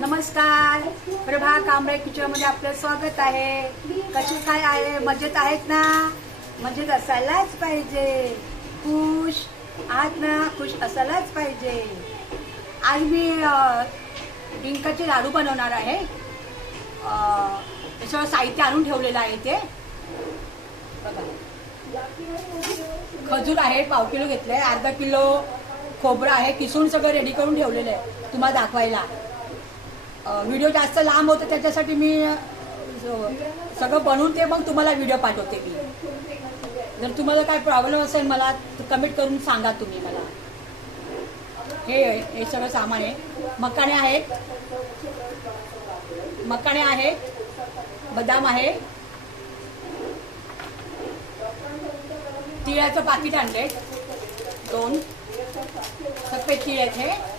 नमस्कार, प्रभा कांबळे किचन मध्ये आपलं स्वागत आहे. कशी काय आहे? मजेत आहेत ना? मजेत असायलाच पाहिजे. खुश आहात ना? खुश असायलाच पाहिजे. आज मी डिंकाचे लाडू बनवणार आहे. त्याच्यावर साहित्य आणून ठेवलेलं आहे ते बघा. खजूर आहे, पाव किलो घेतलंय. अर्धा किलो खोबरं आहे, किसून सगळं रेडी करून ठेवलेलं आहे तुम्हाला दाखवायला. व्हिडिओ जास्त लांब होतं त्याच्यासाठी मी सगळं बनवून ते मग तुम्हाला व्हिडिओ पाठवते मी. जर तुम्हाला काय प्रॉब्लेम असेल मला कमेंट करून सांगा तुम्ही मला. हे सगळं सामान आहे. मखाणे आहेत, बदाम आहे, तिळाचं पाकिट आणले 2 सफेद तीळ आहेत. हे